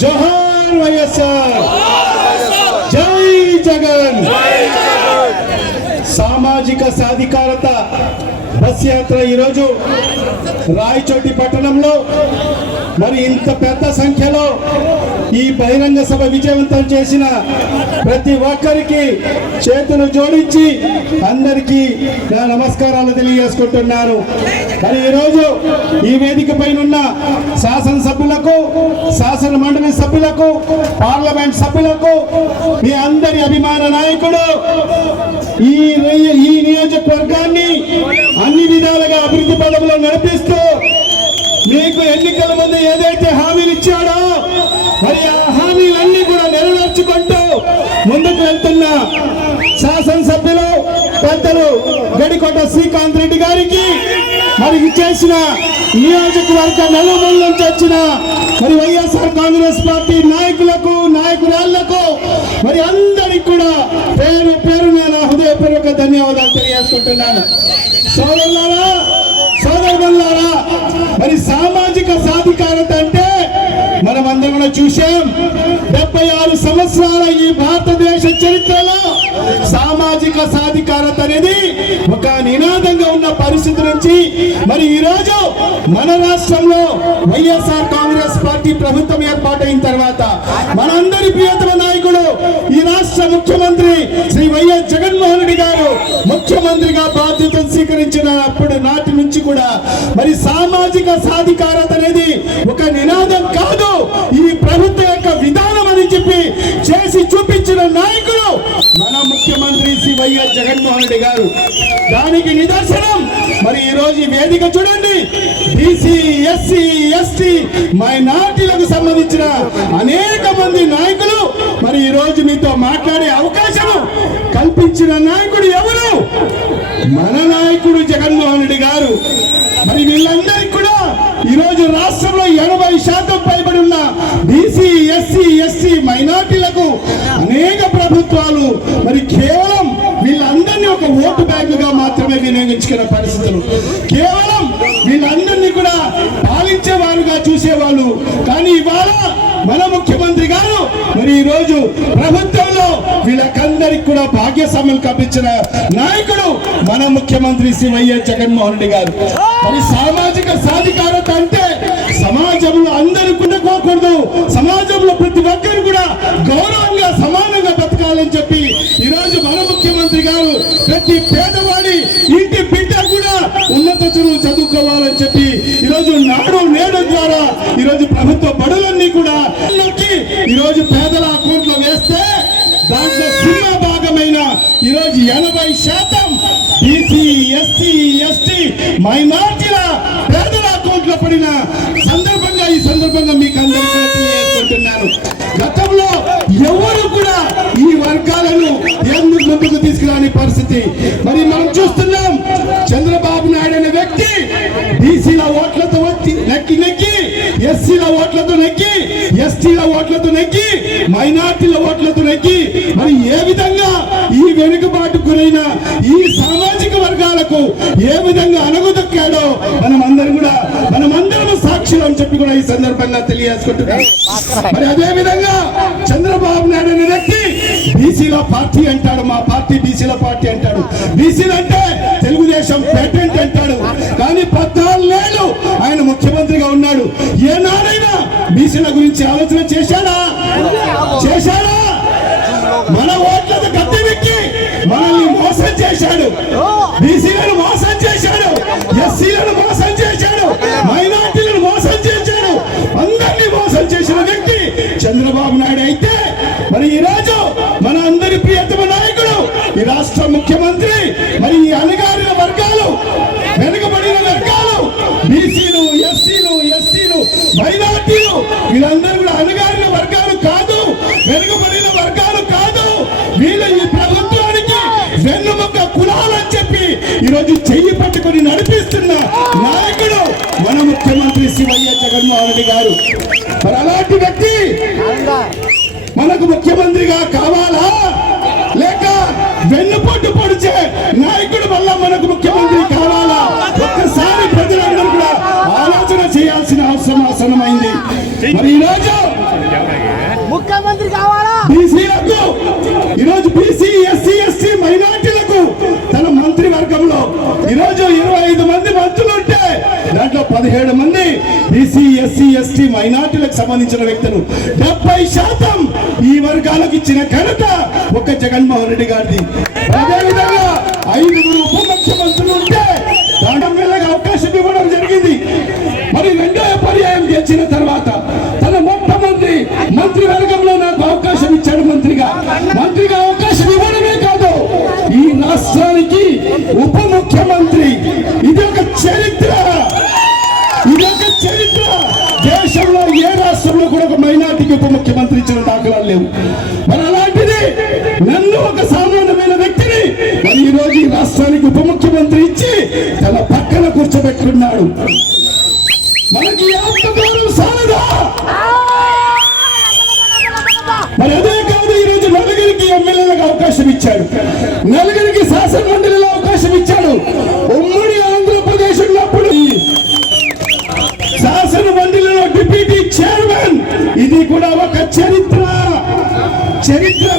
జోహార్ వైఎస్ఆర్, జై జగన్. సామాజిక సాధికారత బస్ యాత్ర ఈరోజు రాయచోటి పట్టణంలో మరి ఇంత పెద్ద సంఖ్యలో ఈ బహిరంగ సభ విజయవంతం చేసిన ప్రతి ఒక్కరికి చేతులు జోడించి అందరికీ నా నమస్కారాలు తెలియజేసుకుంటున్నాను. మరి ఈరోజు ఈ వేదిక పైన ఉన్న శాసనసభ్యులకు, శాసన మండలి సభ్యులకు, పార్లమెంట్ సభ్యులకు, మీ అందరి అభిమాన నాయకుడు ఈ నియోజకవర్గాన్ని అన్ని విధాలుగా అభివృద్ధి పదంలో నడిపిస్తూ మీకు ఎన్నికల ముందు ఏదైతే హామీలు ఇచ్చాడో మరి ఆ హామీలన్నీ కూడా నెరవేర్చుకుంటూ ముందుకు వెళ్తున్న శాసనసభ్యులు పెద్దలు గడికోట శ్రీకాంత్ రెడ్డి గారికి, మరి చేసిన నియోజకవర్గ నలుమూల నుంచి వచ్చిన మరి వైఎస్ఆర్ కాంగ్రెస్ పార్టీ నాయకులకు, నాయకురాళ్లకు మరి అందరికి కూడా పేరు పేరున నా హృదయపూర్వక ధన్యవాదాలు తెలియజేసుకుంటున్నాను. సోదరులారా, మరి సామాజిక సాధికారత అంటే మనం అందరం కూడా చూసాం. 76 సంవత్సరాల ఈ భారతదేశ చరిత్రలో సామాజిక సాధికారత అనేది ఒక నినాదంగా ఉన్న పరిస్థితి నుంచి మరి ఈరోజు మన రాష్ట్రంలో వైఎస్ఆర్ కాంగ్రెస్ పార్టీ ప్రభుత్వం ఏర్పాటైన తర్వాత మనందరి ప్రియతమ నాయకుడు ఈ రాష్ట్ర ముఖ్యమంత్రి శ్రీ వైఎస్ జగన్మోహన్ రెడ్డి గారు ముఖ్యమంత్రిగా బాధ్యతలు స్వీకరించినప్పటి నాటి నుంచి కూడా మరి సామాజిక సాధికారత అనేది ఒక నినాదం కాదు, ఈ ప్రభుత్వం యొక్క విధానం అని చెప్పి చేసి చూపించిన నాయకుడు మన ముఖ్యమంత్రి శ్రీ వైఎస్ జగన్మోహన్ రెడ్డి గారు. దానికి నిదర్శనం మరి ఈ రోజు వేదిక చూడండి. బీసీ, ఎస్సీ, ఎస్టీ, మైనార్టీలకు సంబంధించిన అనేక మంది నాయకులు మరి ఈ రోజు మీతో మాట్లాడే అవకాశం కల్పించిన నాయకుడు ఎవరు? మన నాయకుడు జగన్మోహన్ రెడ్డి గారు. మరి వీళ్ళందరికీ కూడా ఈరోజు రాష్ట్రంలో 80% పైబడి ఉన్న బీసీ, ఎస్సీ, ఎస్టీ, మైనార్టీలకు అనేక ప్రభుత్వాలు మరి కేవలం వీళ్ళందరినీ ఒక ఓటు బ్యాంకుగా మాత్రమే వినియోగించుకునే పరిస్థితులు, కేవలం వీళ్ళందరినీ కూడా పాలించేవారుగా చూసేవాళ్ళు. కానీ ఇవాళ మన ముఖ్యమంత్రి గారు మరి ఈ రోజు ప్రభుత్వంలో వీళ్ళకందరికి కూడా భాగ్యస్వామ్యం కల్పించిన నాయకుడు మన ముఖ్యమంత్రి శ్రీ వైఎస్ జగన్మోహన్ రెడ్డి గారు. మరి సామాజిక సాధికారత అంటే సమాజంలో అందరూ కుండకోకూడదు, సమాజంలో ప్రతి ఒక్కరు కూడా గౌరవంగా సమానంగా బతకాలని చెప్పి ఈరోజు మన ముఖ్యమంత్రి గారు ప్రతి పేదవాడి ఇంటి బిడ్డ కూడా ఉన్నత చదువుకోవాలని చెప్పి ఈరోజు నాడు నేడు ద్వారా ఈరోజు ప్రభుత్వ బడులన్నీ కూడా ఈరోజు పేదల అకౌంట్లో వేస్తే దాంట్లో సింహ భాగమైన ఈరోజు 80% బీసీ, ఎస్సీ, ఎస్టీ, మైనార్టీల పేదల అకౌంట్లో పడిన సందర్భంగా ఈ సందర్భంగా మీకు అందరికీ తెలియజేసుకుంటున్నాను. గతంలో ఎవరు కూడా ఈ వర్గాలను ఎందుకు ముందుకు తీసుకురాని పరిస్థితి మరి మనం చూస్తున్నాం. చంద్రబాబు నాయుడు అనే వ్యక్తి బీసీల ఓట్లతో నెక్కి ఎస్సీల ఓట్లతో నెక్కి, ఎస్టీల ఓట్లతో నెక్కి, మైనార్టీల ఓట్లతో నెక్కి మరి ఏ విధంగా ఈ వెనుకబాటు గురైన ఈ సామాజిక వర్గాలకు ఏ విధంగా అణగదొక్కాడో మనమందరం సాక్షులు అని చెప్పి కూడా ఈ సందర్భంగా తెలియజేసుకుంటున్నాం. మరి అదే విధంగా చంద్రబాబు నాయుడు అనే వ్యక్తి బీసీల పార్టీ అంటాడు, మా పార్టీ బీసీల పార్టీ అంటాడు. బీసీలు అంటే తెలుగుదేశం పేటెంట్ అంటాడు. కానీ 14 ఏళ్ళు ఆయన ముఖ్యమంత్రిగా ఉన్నాడు. ఏనాడైనా బీసీల గురించి ఆలోచన చేశాడా? మన ఓట్లతో గద్దెనెక్కి మనల్ని మోసం చేశాడు, బీసీలను మోసం చేశాడు, ఎస్సీలను మోసం చేశాడు, మైనార్టీలను మోసం చేశాడు. అందరినీ మోసం చేసిన వ్యక్తి చంద్రబాబు నాయుడు అయితే మరి ఈరోజు మన అందరి ప్రియతమ నాయకుడు ఈ రాష్ట్ర ముఖ్యమంత్రి మరి ఈ అణగారిన వర్గాలు, వెనుకబడిన వర్గాలు, బీసీలు, ఎస్సీలు, ఎస్టీలు, మైనార్టీలు వీళ్ళందరూ కూడా అణగారిన వర్గాలు కాదు, వెనుకబడిన వర్గాలు కాదు. వీళ్ళు ఈ ప్రభుత్వానికి వెన్నుముక్క కులాలని చెప్పి ఈరోజు చెయ్యి పట్టుకుని నడిపిస్తున్న నాయకుడు మన ముఖ్యమంత్రి శ్రీ వైఎస్ జగన్మోహన్ రెడ్డి గారు. మరి అలాంటి వ్యక్తి మనకు ముఖ్యమంత్రిగా కావాలా, లేక వెన్నుపోటు పొడిచే నాయకుడు వల్ల మనకు ముఖ్యమంత్రి కావాలా? ఒక్కసారి ప్రజలందరూ కూడా ఆలోచన చేయాల్సిన అవసరం అయింది. మరి ఈరోజు ముఖ్యమంత్రి కావాలా బీసీలకు, ఈరోజు బీసీ ఎస్సీ ఎస్టీ మైనార్టీలకు తన మంత్రివర్గంలో ఈరోజు 25 మంది మంత్రులు ఉంటే దాంట్లో 17 మంది బీసీ ఎస్సీ ఎస్టీ మైనార్టీలకు సంబంధించిన వ్యక్తులు. 70% ఈ వర్గాలకు ఇచ్చిన ఘనత ఒక జగన్మోహన్ రెడ్డి గారిది. అదేవిధంగా 5 ఉప ముఖ్యమంత్రులు ఉంటే దాంట్లో అవకాశం ఇవ్వడం జరిగింది. మరి రెండో పర్యాయం గెలిచిన తర్వాత తన మొట్టమొదటి మంత్రివర్గంలో నాకు అవకాశం ఇచ్చాడు. మంత్రిగా అవకాశం ఇవ్వడమే కాదు, ఈ రాష్ట్రానికి ఉప ముఖ్యమంత్రి. ఇది ఒక చరిత్ర. దేశంలో ఏ రాష్ట్రంలో కూడా ఒక మైనార్టీకి ఉప ముఖ్యమంత్రి ఇచ్చిన దాఖలాలు లేవు. మరి అలాంటిది నన్ను ఒక సామాన్యమైన వ్యక్తిని మరి ఈ రోజు ఈ రాష్ట్రానికి ఉప ముఖ్యమంత్రి ఇచ్చి తన పక్కన కూర్చోబెట్టుకున్నాడు. మనకి ఆత్మగౌరవం సాలదా? మరి అదే కాదు, ఈ రోజు నలుగురికి ఎమ్మెల్యేలకు అవకాశం ఇచ్చాడు, నలుగురికి శాసన మండలిలో అవకాశం ఇచ్చాడు. ఉమ్మడి ఆంధ్రప్రదేశ్ ఉన్నప్పుడు శాసన మండలిలో డిప్యూటీ చైర్మన్. ఇది కూడా ఒక చరిత్ర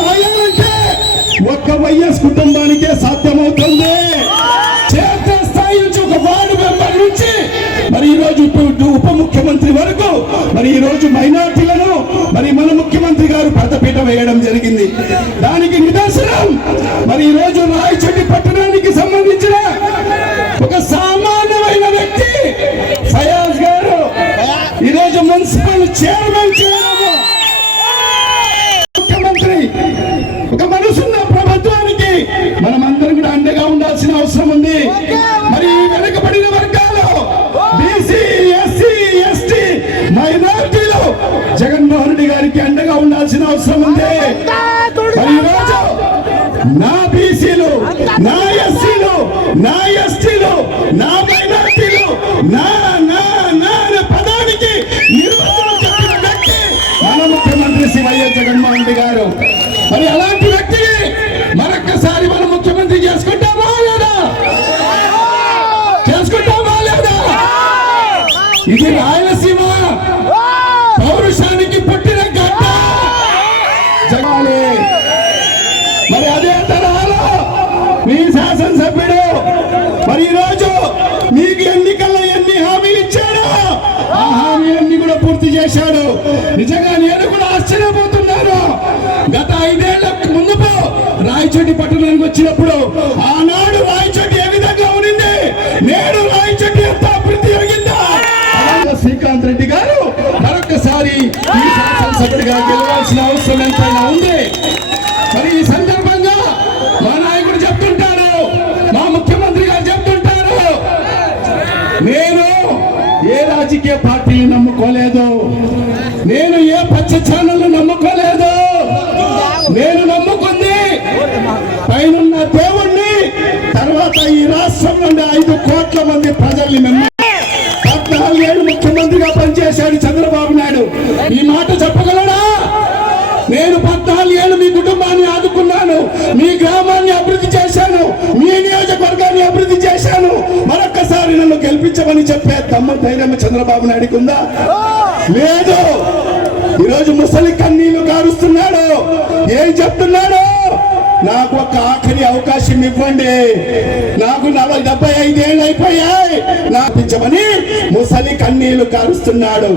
రాయాలంటే ఒక్క వైఎస్ కుటుంబానికే సాధ్యమవుతుంది. క్షేత్ర స్థాయి నుంచి ఒక వార్డు మెంబర్ నుంచి మరి ఈ రోజు ఉప ముఖ్యమంత్రి వరకు మరి ఈ రోజు మైనార్టీలను మరి మన ముఖ్యమంత్రి గారు పెద్దపీట వేయడం జరిగింది. దానికి నిదర్శనం మరి ఈ రోజు రాయచోటి పట్టణానికి సంబంధించిన ఒక సామాన్యమైన వ్యక్తి ఫయాజ్ గారు ఈరోజు మున్సిపల్ చైర్మన్ చేయడము. ముఖ్యమంత్రి ఒక మనసున్న ప్రభుత్వానికి మనమందరం కూడా అండగా ఉండాల్సిన అవసరం ఉంది. మరి వెనుకబడిన వర్గాలు బీసీ ఎస్సీ ఎస్టీ మైనార్టీలు జగన్మోహన్ రెడ్డి గారికి అండగా ఉండాల్సిన అవసరం ఉంది. మరి ఈరోజు నా బీసీలు, నా ఎస్సీలు, నా ఎస్టీలు, నా మైనార్టీలు, నా పదానికి నిర్వచనం చెప్పిన వ్యక్తి మన ముఖ్యమంత్రి శ్రీ వైఎస్ జగన్మోహన్ రెడ్డి గారు. మరి అలాంటి వ్యక్తిని మరొక్కసారి మనం ముఖ్యమంత్రి చేసుకుంటామా లేదా? ఇది రాయలసీమ పౌరుషానికి పుట్టిన గడ్డ జగాలి. మరి అదే తరహాలో మీ శాసనసభ్యుడు మరి ఈరోజు మీకు ఎన్నికల్లో ఎన్ని హామీలు ఇచ్చాడో ఆ హామీలన్నీ కూడా పూర్తి చేశాడు. నిజంగా నేను కూడా ఆశ్చర్యపోతున్నాను. గత 5 ఏళ్ల ముందు రాయచోటి పట్టణానికి వచ్చినప్పుడు ఆనాడు రాయచోటి ఏ విధంగా ఉన్నింది, నేడు రాయచోటి ఎంత అభివృద్ధి జరిగిందా? శ్రీకాంత్ రెడ్డి గారు మరొకసారి ఈ శాసనసభ్యుడిగా గెలవాల్సిన అవసరం ఎంతైనా ఉంది. మరి ఈ సందర్భంగా మా నాయకుడు చెప్తుంటారు, మా ముఖ్యమంత్రి గారు చెప్తుంటారు, నేను ఏ రాజకీయ పార్టీని నమ్ముకోలేదు, నేను ఏ పచ్చ ఛానల్ నమ్ముకోలేదు, నేను నమ్ముకుంది పైనున్న దేవుణ్ణి, తర్వాత ఈ రాష్ట్రం నుండి 5 కోట్ల మంది ప్రజల్ని 14 ఏళ్ళు ముఖ్యమంత్రిగా పనిచేశాడు చంద్రబాబు నాయుడు. ఈ మాట చెప్పగలడా? నేను 14 ఏళ్ళు మీ కుటుంబాన్ని ఆదుకున్నాను, మీ గ్రామాన్ని అభివృద్ధి చేశాను, మీ నియోజకవర్గాన్ని అభివృద్ధి చేశాను, మరొక్కసారి నన్ను గెలిపించమని చెప్పే తమ్మ ధైర్యం చంద్రబాబు నాయుడుకి ఉందా? లేదు. ఈరోజు ముసలి కన్నీళ్లు కారుస్తున్నాడు. ఏం చెప్తున్నాడు? నాకు ఒక ఆఖరి అవకాశం ఇవ్వండి, నాకు 75 ఏళ్ళు అయిపోయాయి, నాకు ఇచ్చమని ముసలి కన్నీళ్లు కారుస్తున్నాడు.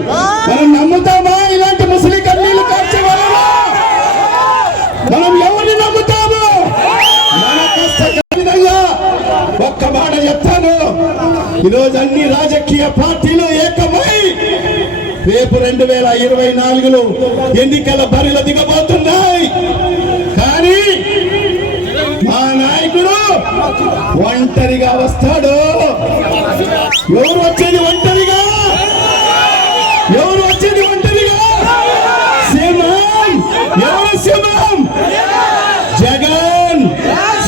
మనం నమ్ముతామా ఇలాంటి ముసలి కన్నీళ్లు కార్చే వాళ్ళని? మనం ఎవరిని నమ్ముతాము? మన కష్టంగా ఒక్క మాట చెప్తాను, ఈరోజు అన్ని రాజకీయ పార్టీలు ఏకమై రేపు 2024లో ఎన్నికల బరిలో దిగబోతున్నాయి. కానీ మా నాయకుడు ఒంటరిగా వస్తాడు. ఎవరు వచ్చేది ఒంటరిగా? సింహం. ఎవరు సింహం? జగన్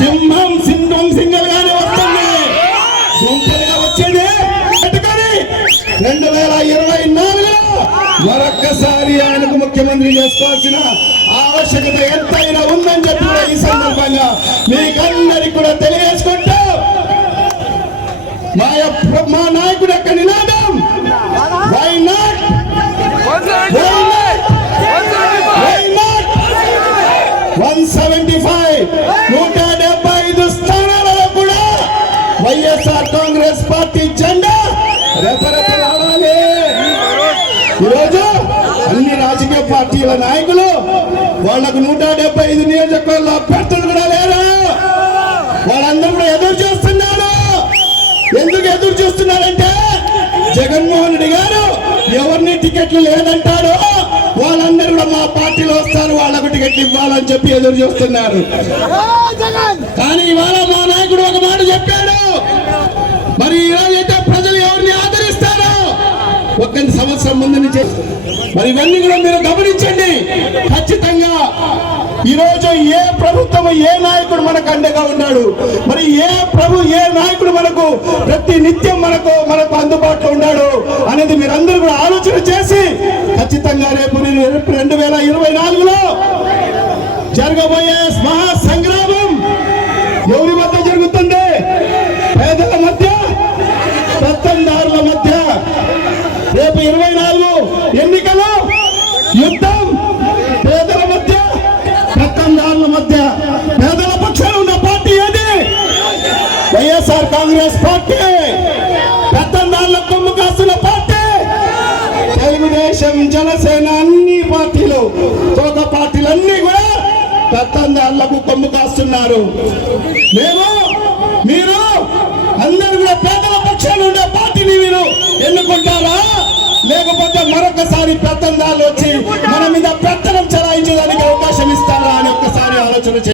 సింహం. సింగల్ గానే వస్తుంది. ఒంటరిగా వచ్చేది 2024లో మరొక్కసారి ఆయనకు ముఖ్యమంత్రి చేసుకోవాల్సిన ఆవశ్యకత ఎంతైనా ఉందని చెప్పి ఈ సందర్భంగా మీకందరికి కూడా తెలియజేసుకుంటూ మా నాయకుడు యొక్క నినాదం వై నాట్ పార్టీల నాయకులు వాళ్లకు 175 నియోజకవర్గాల అభ్యర్థులు కూడా లేరు. వాళ్ళందరూ కూడా ఎదురు చూస్తున్నారు. ఎందుకు ఎదురు చూస్తున్నారంటే జగన్మోహన్ రెడ్డి గారు ఎవరిని టికెట్లు లేదంటారో వాళ్ళందరూ కూడా మా పార్టీలో వస్తారు, వాళ్ళకు టికెట్లు ఇవ్వాలని చెప్పి ఎదురు చూస్తున్నారు. కానీ ఇవాళ మా నాయకుడు ఒక మాట చెప్పాడు. మరి ఈరోజైతే ప్రజలు ఎవరిని ఆదరిస్తారో ఒక్క సంవత్సరం ముందు నుంచి మరి ఇవన్నీ కూడా మీరు గమనించండి. ఖచ్చితంగా ఈరోజు ఏ ప్రభుత్వం ఏ నాయకుడు మనకు అండగా ఉన్నాడు, మరి ఏ నాయకుడు మనకు ప్రతి నిత్యం మనకు అందుబాటులో ఉన్నాడు అనేది మీరందరూ కూడా ఆలోచన చేసి ఖచ్చితంగా రేపు 2024లో జరగబోయే మహా సంగ్రామం ఎవరి మధ్య జరుగుతుంది? పేదల మధ్య, పెత్తందారుల మధ్య. రేపు 24 ఎన్నికలు యుద్ధం పేదల మధ్య, పెత్తందారుల మధ్య. పేదల పక్షాన ఉన్న పార్టీ ఏది? వైఎస్ఆర్ కాంగ్రెస్ పార్టీ. పెత్తందారుల కొమ్ము కాస్తున్న పార్టీ తెలుగుదేశం, జనసేన, అన్ని పార్టీలు, తోక పార్టీలన్నీ కూడా పెత్తందారులకు కొమ్ము కాస్తున్నారు. మీరు అందరూ కూడా పేదల పక్షాన ఉండే పార్టీని మీరు ఎన్నుకుంటారా? లేకపోతే మరొకసారి పెత్తందారులు వచ్చి మన